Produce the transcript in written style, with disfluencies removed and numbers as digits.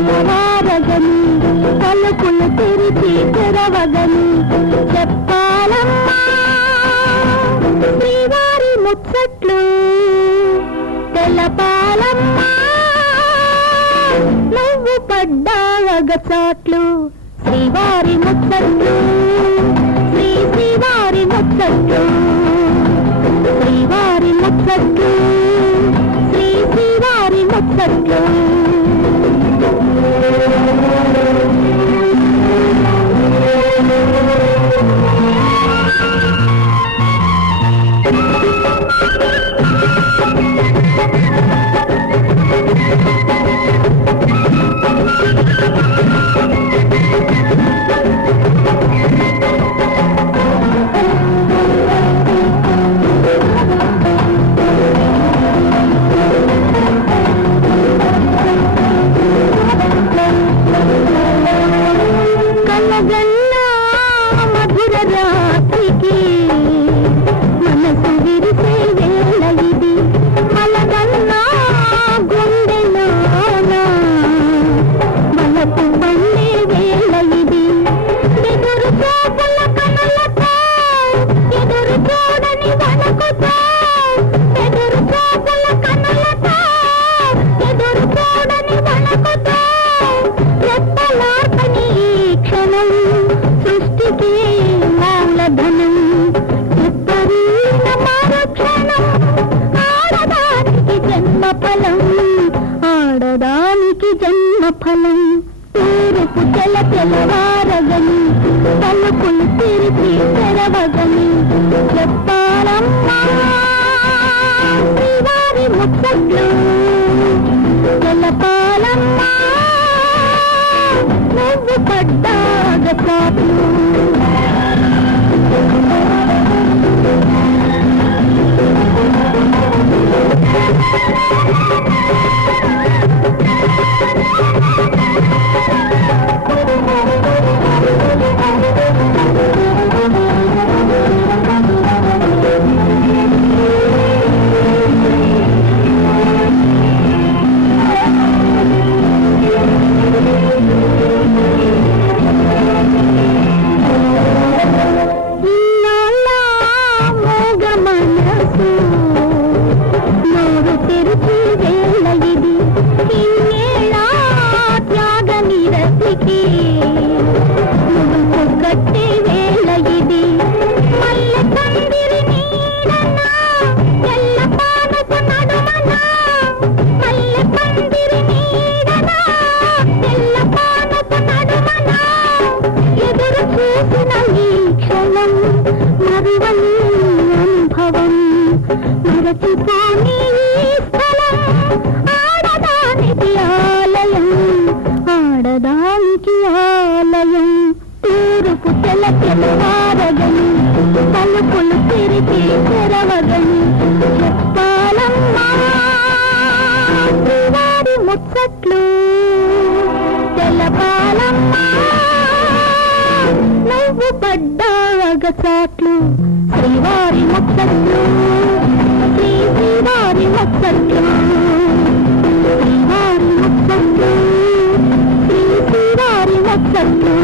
తెల్లవారగని పలుకులు తెరిచి తెరవగని చెప్పాలమ్మా శ్రీవారి ముచ్చట్లు తెలపాలమ్మా నువ్వు పడ్డాగచాట్లు శ్రీవారి ముచ్చట్లు శ్రీవారి ముచ్చట్లు శ్రీవారి ముచ్చట్లు శ్రీవారి ముచ్చట్లు ఆడదానికి జన్మ ఫలం తూరుపు తెల్లవారగని పలుకులు తిరిగి తెరవగని చెప్పాలమ్మా శ్రీవారి ముచ్చట్లు తెలపాలమ్మా నువ్వు పడ్డాగచాట్లు ఆడదానికి ఆలయం తూరుపు తెల్లవారగని పలుకులు తిరిగి తెరవగని చెప్పాలమ్మా శ్రీవారి ముచ్చట్లు తెలపాలమ్మా నువ్వు పడ్డాగచాట్లు శ్రీవారి ముచ్చట్లు శ్రీవారి ముచ్చట్లు శ్రీవారి ముచ్చట్లు శ్రీవారి ముచ్చట్లు